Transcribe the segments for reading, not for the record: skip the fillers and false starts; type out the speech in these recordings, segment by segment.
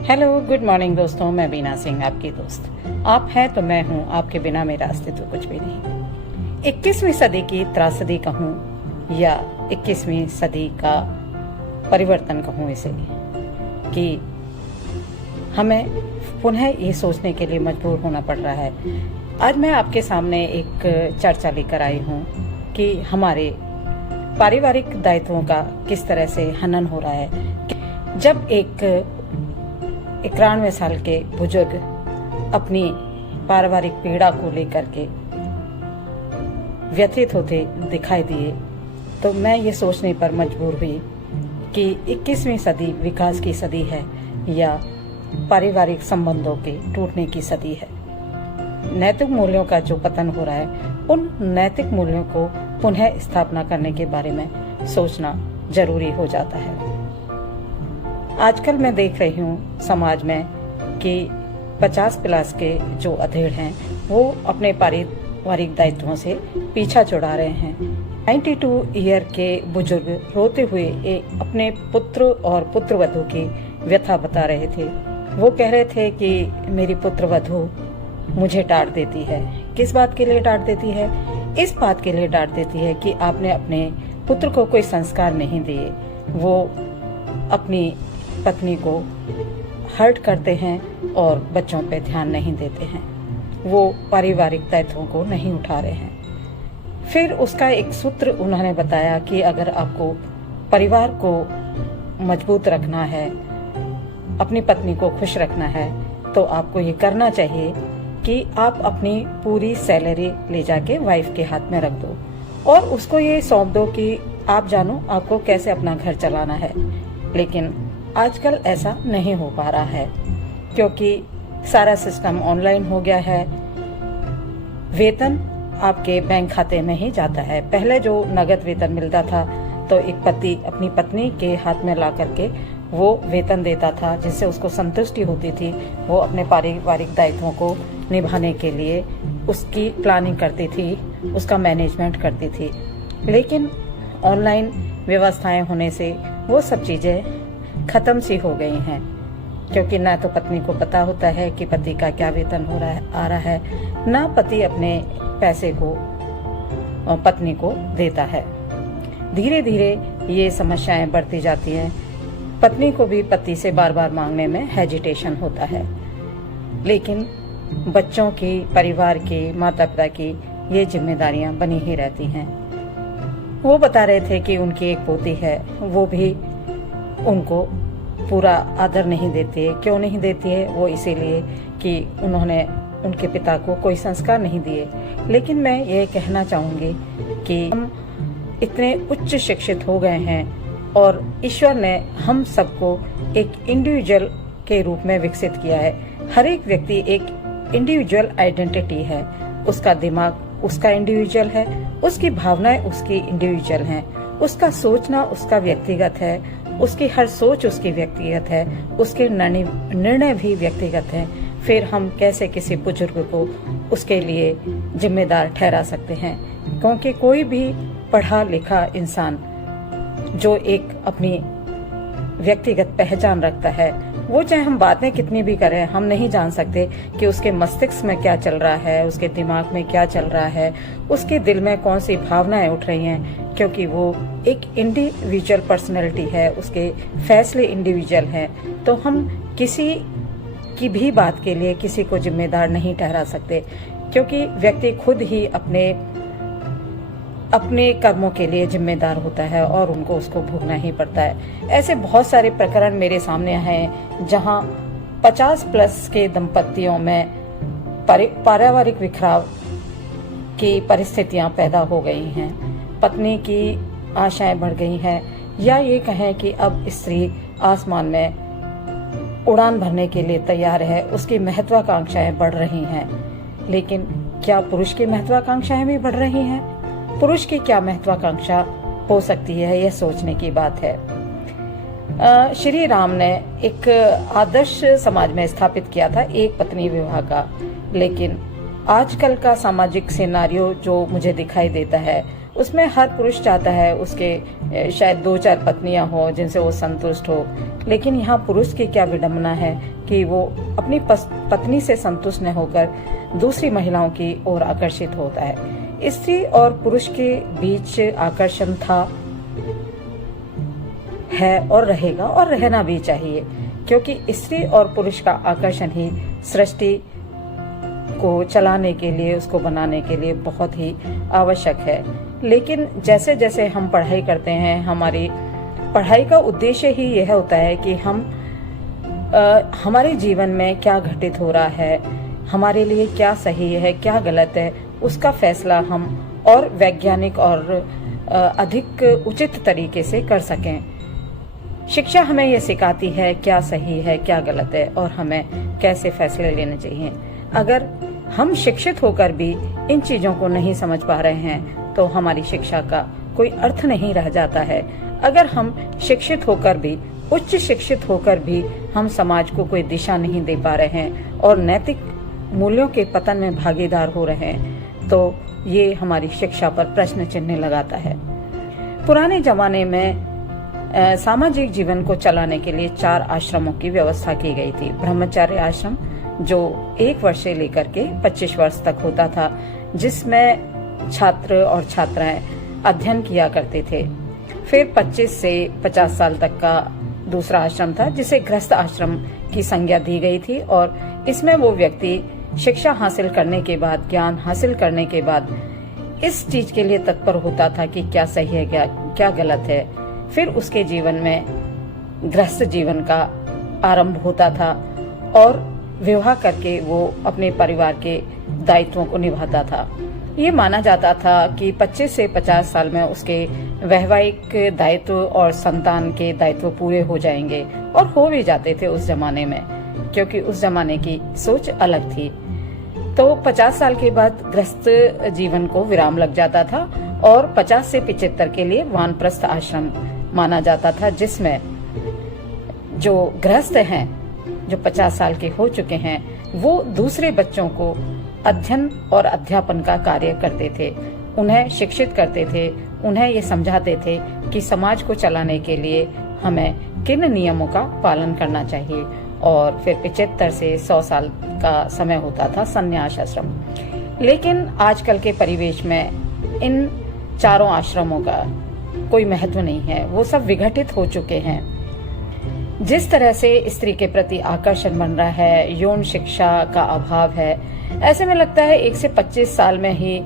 Hello good morning दोस्तों, मैं बीना सिंह आपकी दोस्त। आप हैं तो मैं हूं, आपके बिना मेरा अस्तित्व कुछ भी नहीं। 21वीं सदी की त्रासदी कहूं या 21वीं सदी का परिवर्तन कहूं इसे, कि हमें पुनः ये सोचने के लिए मजबूर होना पड़ रहा है। आज मैं आपके सामने एक चर्चा लेकर आई हूं कि हमारे पारिवारिक दायित्वों का किस तरह से हनन हो रहा है। जब एक 91 साल के बुजुर्ग अपनी पारिवारिक पीड़ा को लेकर के व्यथित होते दिखाई दिए, तो मैं ये सोचने पर मजबूर हुई कि 21वीं सदी विकास की सदी है या पारिवारिक संबंधों के टूटने की सदी है। नैतिक मूल्यों का जो पतन हो रहा है, उन नैतिक मूल्यों को पुनः स्थापना करने के बारे में सोचना जरूरी हो जाता है। आजकल मैं देख रही हूँ समाज में कि 50 प्लस के जो अधेड़ हैं वो अपने पारिवारिक दायित्वों से पीछा छुड़ा रहे हैं। 92 ईयर के बुजुर्ग रोते हुए अपने पुत्र और पुत्रवधू की व्यथा बता रहे थे। वो कह रहे थे कि मेरी पुत्रवधू मुझे डांट देती है। किस बात के लिए डांट देती है? इस बात के लिए डांट देती है कि आपने अपने पुत्र को कोई संस्कार नहीं दिए। वो अपनी पत्नी को हर्ट करते हैं और बच्चों पे ध्यान नहीं देते हैं। वो पारिवारिक दायित्वों को नहीं उठा रहे हैं। फिर उसका एक सूत्र उन्होंने बताया कि अगर आपको परिवार को मजबूत रखना है, अपनी पत्नी को खुश रखना है, तो आपको ये करना चाहिए कि आप अपनी पूरी सैलरी ले जाके वाइफ के हाथ में रख दो और उसको ये सौंप दो कि आप जानो आपको कैसे अपना घर चलाना है। लेकिन आजकल ऐसा नहीं हो पा रहा है क्योंकि सारा सिस्टम ऑनलाइन हो गया है। वेतन आपके बैंक खाते में ही जाता है। पहले जो नगद वेतन मिलता था तो एक पति अपनी पत्नी के हाथ में ला करके वो वेतन देता था, जिससे उसको संतुष्टि होती थी। वो अपने पारिवारिक दायित्वों को निभाने के लिए उसकी प्लानिंग करती थी, उसका मैनेजमेंट करती थी। लेकिन ऑनलाइन व्यवस्थाएं होने से वो सब चीजें खत्म सी हो गई हैं, क्योंकि ना तो पत्नी को पता होता है कि पति का क्या वेतन हो रहा है, आ रहा है, ना पति अपने पैसे को पत्नी को देता है। धीरे धीरे ये समस्याएं बढ़ती जाती हैं। पत्नी को भी पति से बार बार मांगने में हेजिटेशन होता है। लेकिन बच्चों की, परिवार की, माता पिता की ये जिम्मेदारियां बनी ही रहती हैं। वो बता रहे थे कि उनकी एक पोती है, वो भी उनको पूरा आदर नहीं देती है। क्यों नहीं देती है? वो इसीलिए कि उन्होंने उनके पिता को कोई संस्कार नहीं दिए। लेकिन मैं ये कहना चाहूंगी कि हम इतने उच्च शिक्षित हो गए हैं और ईश्वर ने हम सबको एक इंडिविजुअल के रूप में विकसित किया है। हर एक व्यक्ति एक इंडिविजुअल आइडेंटिटी है। उसका दिमाग उसका इंडिविजुअल है, उसकी भावनाएं उसकी इंडिविजुअल हैं, उसका सोचना उसका व्यक्तिगत है, उसकी हर सोच उसकी व्यक्तिगत है, उसके निर्णय भी व्यक्तिगत हैं। फिर हम कैसे किसी बुजुर्ग को उसके लिए जिम्मेदार ठहरा सकते हैं? क्योंकि कोई भी पढ़ा लिखा इंसान जो एक अपनी व्यक्तिगत पहचान रखता है, वो चाहे हम बातें कितनी भी करें, हम नहीं जान सकते कि उसके मस्तिष्क में क्या चल रहा है, उसके दिमाग में क्या चल रहा है, उसके दिल में कौन सी भावनाएं उठ रही हैं, क्योंकि वो एक इंडिविजुअल पर्सनैलिटी है, उसके फैसले इंडिविजुअल हैं। तो हम किसी की भी बात के लिए किसी को जिम्मेदार नहीं ठहरा सकते, क्योंकि व्यक्ति खुद ही अपने कर्मों के लिए जिम्मेदार होता है और उनको उसको भोगना ही पड़ता है। ऐसे बहुत सारे प्रकरण मेरे सामने हैं जहां 50 प्लस के दंपतियों में पारिवारिक बिखराव की परिस्थितियां पैदा हो गई हैं। पत्नी की आशाएं बढ़ गई हैं, या ये कहें कि अब स्त्री आसमान में उड़ान भरने के लिए तैयार है, उसकी महत्वाकांक्षाएं बढ़ रही हैं। लेकिन क्या पुरुष की महत्वाकांक्षाएं भी बढ़ रही हैं? पुरुष की क्या महत्वाकांक्षा हो सकती है, यह सोचने की बात है। श्री राम ने एक आदर्श समाज में स्थापित किया था एक पत्नी विवाह का। लेकिन आजकल का सामाजिक सिनेरियो जो मुझे दिखाई देता है, उसमें हर पुरुष चाहता है उसके शायद 2-4 पत्नियां हो जिनसे वो संतुष्ट हो, लेकिन यहाँ पुरुष की क्या विडंबना है कि वो अपनी पत्नी से संतुष्ट न होकर दूसरी महिलाओं की ओर आकर्षित होता है। स्त्री और पुरुष के बीच आकर्षण था, है और रहेगा और रहना भी चाहिए, क्योंकि स्त्री और पुरुष का आकर्षण ही सृष्टि को चलाने के लिए, उसको बनाने के लिए बहुत ही आवश्यक है। लेकिन जैसे जैसे हम पढ़ाई करते हैं, हमारी पढ़ाई का उद्देश्य ही यह होता है कि हम हमारे जीवन में क्या घटित हो रहा है, हमारे लिए क्या सही है, क्या गलत है, उसका फैसला हम और वैज्ञानिक और अधिक उचित तरीके से कर सकें। शिक्षा हमें ये सिखाती है क्या सही है, क्या गलत है और हमें कैसे फैसले लेने चाहिए। अगर हम शिक्षित होकर भी इन चीजों को नहीं समझ पा रहे हैं तो हमारी शिक्षा का कोई अर्थ नहीं रह जाता है। अगर हम शिक्षित होकर भी, उच्च शिक्षित होकर भी हम समाज को कोई दिशा नहीं दे पा रहे हैं और नैतिक मूल्यों के पतन में भागीदार हो रहे हैं, तो ये हमारी शिक्षा पर प्रश्न चिन्ह लगाता है। पुराने जमाने में सामाजिक जीवन को चलाने के लिए 4 आश्रमों की व्यवस्था की गई थी। ब्रह्मचर्य आश्रम जो 1 वर्ष से लेकर के 25 वर्ष तक होता था, जिसमें छात्र और छात्राएं अध्ययन किया करते थे। फिर 25 से 50 साल तक का दूसरा आश्रम था, जिसे गृहस्थ आश्रम की संज्ञा दी गई थी और इसमें वो व्यक्ति शिक्षा हासिल करने के बाद, ज्ञान हासिल करने के बाद इस चीज के लिए तत्पर होता था कि क्या सही है, क्या गलत है। फिर उसके जीवन में गृहस्थ जीवन का आरंभ होता था और विवाह करके वो अपने परिवार के दायित्वों को निभाता था। ये माना जाता था कि 25 से 50 साल में उसके वैवाहिक दायित्व और संतान के दायित्व पूरे हो जाएंगे, और हो भी जाते थे उस जमाने में, क्योंकि उस जमाने की सोच अलग थी। तो 50 साल के बाद गृहस्थ जीवन को विराम लग जाता था और 50 से 75 के लिए वानप्रस्थ आश्रम माना जाता था, जिसमें जो गृहस्थ हैं, जो 50 साल के हो चुके हैं, वो दूसरे बच्चों को अध्ययन और अध्यापन का कार्य करते थे, उन्हें शिक्षित करते थे, उन्हें ये समझाते थे कि समाज को चलाने के लिए हमें किन नियमों का पालन करना चाहिए। और फिर 75 से 100 साल का समय होता था संन्यास आश्रम। लेकिन आजकल के परिवेश में इन चारों आश्रमों का कोई महत्व नहीं है, वो सब विघटित हो चुके हैं। जिस तरह से स्त्री के प्रति आकर्षण बन रहा है, यौन शिक्षा का अभाव है, ऐसे में लगता है 1 से 25 साल में ही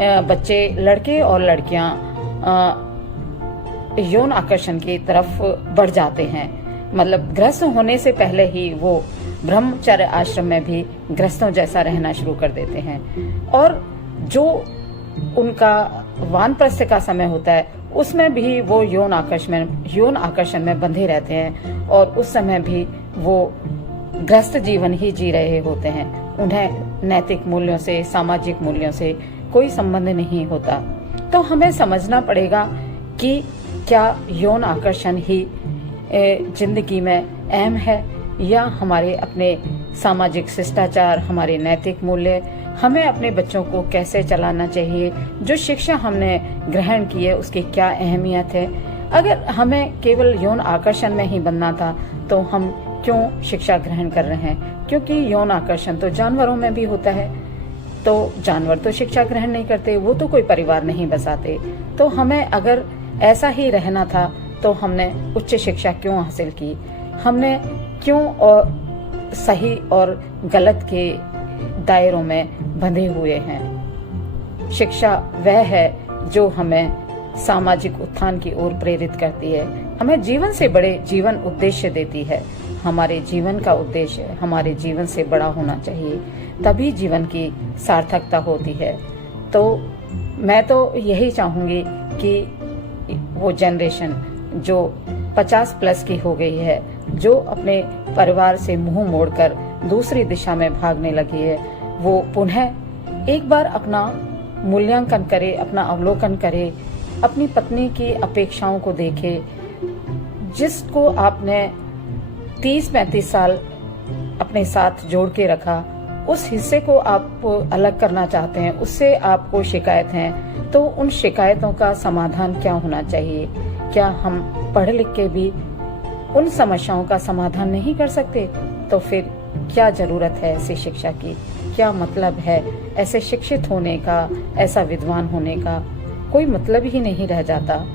बच्चे, लड़के और लड़कियां यौन आकर्षण की तरफ बढ़ जाते हैं। मतलब गृहस्थ होने से पहले ही वो ब्रह्मचर्य आश्रम में भी गृहस्थों जैसा रहना शुरू कर देते हैं, और जो उनका वानप्रस्थ का समय होता है उसमें भी वो यौन आकर्षण में बंधे रहते हैं, और उस समय भी वो गृहस्थ जीवन ही जी रहे होते हैं। उन्हें नैतिक मूल्यों से, सामाजिक मूल्यों से कोई संबंध नहीं होता। तो हमें समझना पड़ेगा कि क्या यौन आकर्षण ही जिंदगी में अहम है, या हमारे अपने सामाजिक शिष्टाचार, हमारे नैतिक मूल्य, हमें अपने बच्चों को कैसे चलाना चाहिए, जो शिक्षा हमने ग्रहण की है उसकी क्या अहमियत है। अगर हमें केवल यौन आकर्षण में ही बनना था तो हम क्यों शिक्षा ग्रहण कर रहे हैं? क्योंकि यौन आकर्षण तो जानवरों में भी होता है, तो जानवर तो शिक्षा ग्रहण नहीं करते, वो तो कोई परिवार नहीं बसाते। तो हमें अगर ऐसा ही रहना था तो हमने उच्च शिक्षा क्यों हासिल की? हमने क्यों और सही और गलत के दायरों में बंधे हुए हैं? शिक्षा वह है जो हमें सामाजिक उत्थान की ओर प्रेरित करती है, हमें जीवन से बड़े जीवन उद्देश्य देती है। हमारे जीवन का उद्देश्य हमारे जीवन से बड़ा होना चाहिए, तभी जीवन की सार्थकता होती है। तो मैं तो यही चाहूंगी कि वो जनरेशन जो 50 प्लस की हो गई है, जो अपने परिवार से मुंह मोड़कर दूसरी दिशा में भागने लगी है, वो पुनः एक बार अपना मूल्यांकन करे, अपना अवलोकन करे, अपनी पत्नी की अपेक्षाओं को देखे, जिसको आपने 30-35 साल अपने साथ जोड़ के रखा, उस हिस्से को आप अलग करना चाहते हैं, उससे आपको शिकायत है, तो उन शिकायतों का समाधान क्या होना चाहिए? क्या हम पढ़ लिख के भी उन समस्याओं का समाधान नहीं कर सकते? तो फिर क्या जरूरत है ऐसी शिक्षा की? क्या मतलब है ऐसे शिक्षित होने का, ऐसा विद्वान होने का? कोई मतलब ही नहीं रह जाता।